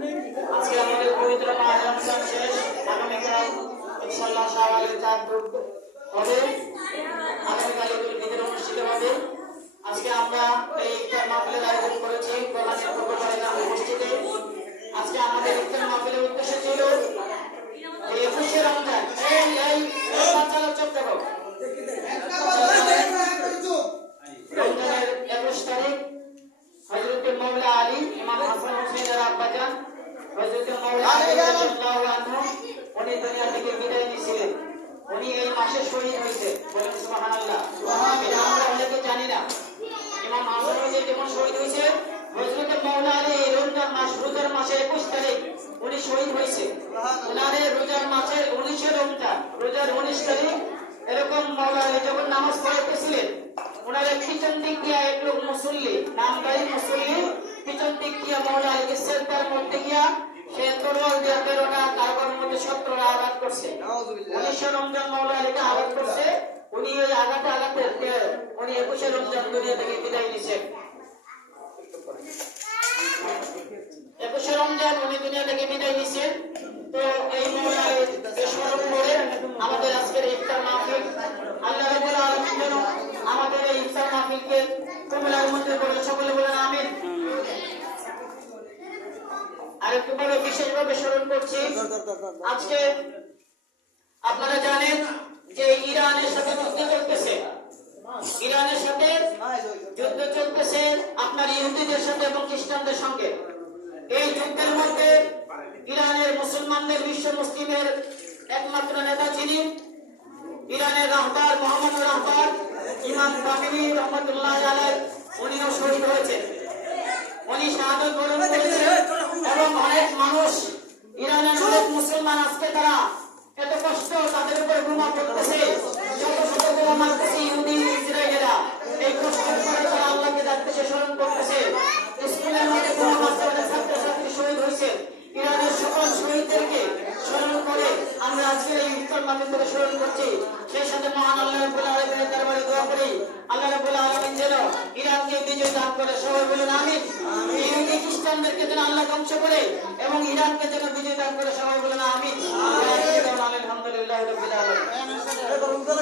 আজকে আমাদের পবিত্র মাহ রমজান শেষ, আগামীকাল ইনশাআল্লাহ শাওয়ালের চাঁদ হবে, আগামীকাল ঈদুল ফিতর অনুষ্ঠিত হবে। আজকে আমরা এই ইফতার মাহফিলের আয়োজন করেছি কোরআনের পূর্ববাড়ি নামে মসজিদে। আজকে আমাদের ইফতার মাহফিলের উদ্দেশ্য ছিল এই 21শে রমজান, এই বাচ্চারা চুপ থাকো, রমজানের 21 তারিখ হযরত মাওলা আলী ইমাম হাসান হোসেনের আব্বাজান হযরত মাওলা আলী রাদিয়াল্লাহু আনহু উনি দুনিয়া থেকে বিদায় নিয়েছিলেন। উনি এই মাসে শহীদ হয়েছে, বলেন সুবহানাল্লাহ। আমরা অনেকে জানি না ইমাম হাসান হোসেন যখন শহীদ হয়েছে, হযরত মাওলা আলী রমজান মাস রোজার মাসে 21 তারিখ উনি শহীদ হয়েছে। উনারে রোজার মাসের 19শে রমজান রোজার 19 তারিখ এরকম মাওলা আলী যখন নামাজ পড়াইতেছিলেন, উনারে পিছন দিক দিয়ে এক লোক মুসল্লি, নামদারি মুসল্লি, পিছন দিক দিয়ে মাওলা আলীকে সেজদার মধ্যে গিয়া সে তরোয়াল দিয়ে 13টা কারবার মধ্যে 17টা আঘাত করছে। 19শে রমজান মাওলা আলীকে আঘাত করছে। উনি ওই আঘাতে উনি 21শে রমজান দুনিয়া থেকে বিদায় নিয়েছেন। 21শে রমজান উনি দুনিয়া থেকে বিদায় নিয়েছেন। তো এই মাওলা আলীকে স্মরণ করে আমাদের আজকের ইফতার মাহফিল, আল্লাহ রাব্বুল আলামিন যেন আমাদের এই ইফতার মাহফিলকে কবুলের মধ্যে করে সকলে বলেন আমিন। আরেকটু বড় বিশেষভাবে স্মরণ করছি, আজকে আপনারা জানেন যে ইরানের সাথে যুদ্ধ চলতেছে, ইরানের সাথে যুদ্ধ চলতেছে আপনার ইহুদিদের সাথে এবং খ্রিস্টানদের সঙ্গে। এই যুদ্ধের মধ্যে ইরানের মুসলমানদের বিশ্ব মুসলিমের একমাত্র নেতা যিনি ইরানের রাহবার মোহাম্মদ রাহবার ইমাম বাকিরি রহমাতুল্লাহ আলাইহি, উনিও শহীদ হয়েছেন। উনি শাহাদাত বরণ করেছেন এবং অনেক মানুষ ইরানের অনেক মুসলমান আজকে তারা এত কষ্ট তাদের উপর বোমা পড়তেছে, শত শত বোমা মারতেছে ইহুদি ইসরায়েলিরা। এই কষ্টের পরে তারা আল্লাহকে ডাকতেছে, স্মরণ করতেছে। স্কুলের মধ্যে বোমা মারতে অনেক ছাত্রছাত্রী শহীদ হয়েছে। ইরানের সকল শহীদদেরকে স্মরণ করে আমরা আজকে এই ইফতার মাহফিল থেকে স্মরণ করছি। সেই সাথে মহান আল্লাহ রাব্বুল আলামিনের দরবারে দোয়া করি আল্লাহ রাব্বুল আলামিন যেন ইরানকে বিজয় দান করে, সবাই বলুন আমিন। ইহুদি খ্রিস্টানদেরকে যেন আল্লাহ ধ্বংস করে এবং ইরানকে যেন বিজয় দান করে, সবাই বলুন আমিন। আলহামদুলিল্লাহ রাব্বিল আলামিন।